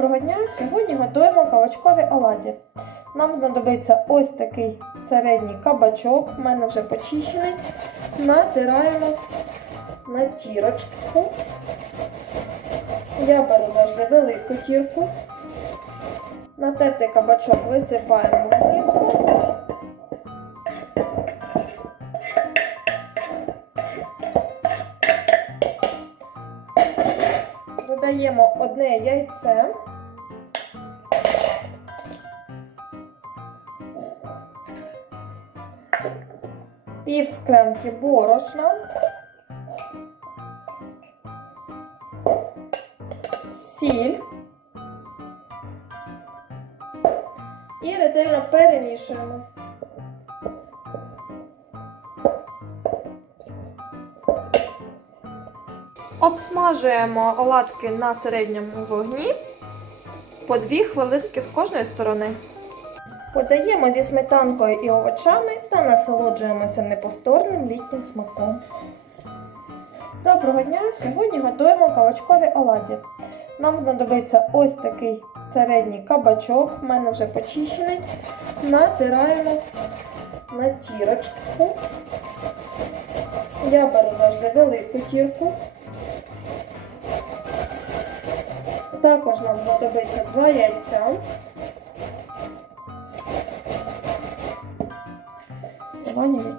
Доброго дня! Сьогодні готуємо кабачкові оладі. Нам знадобиться ось такий середній кабачок, в мене вже почищений. Натираємо на тірочку. Я беру завжди велику тірку. Натертий кабачок висипаємо в миску. Додаємо одне яйце. Пів склянки борошна. Сіль. І ретельно перемішуємо. Обсмажуємо оладки на середньому вогні по 2 хвилинки з кожної сторони. Подаємо зі сметанкою і овочами та насолоджуємося неповторним літнім смаком. Доброго дня! Сьогодні готуємо кабачкові оладі. Нам знадобиться ось такий середній кабачок, в мене вже почищений. Натираємо на тірочку. Я беру завжди велику тірку. Також нам знадобиться два яйця. Ваня,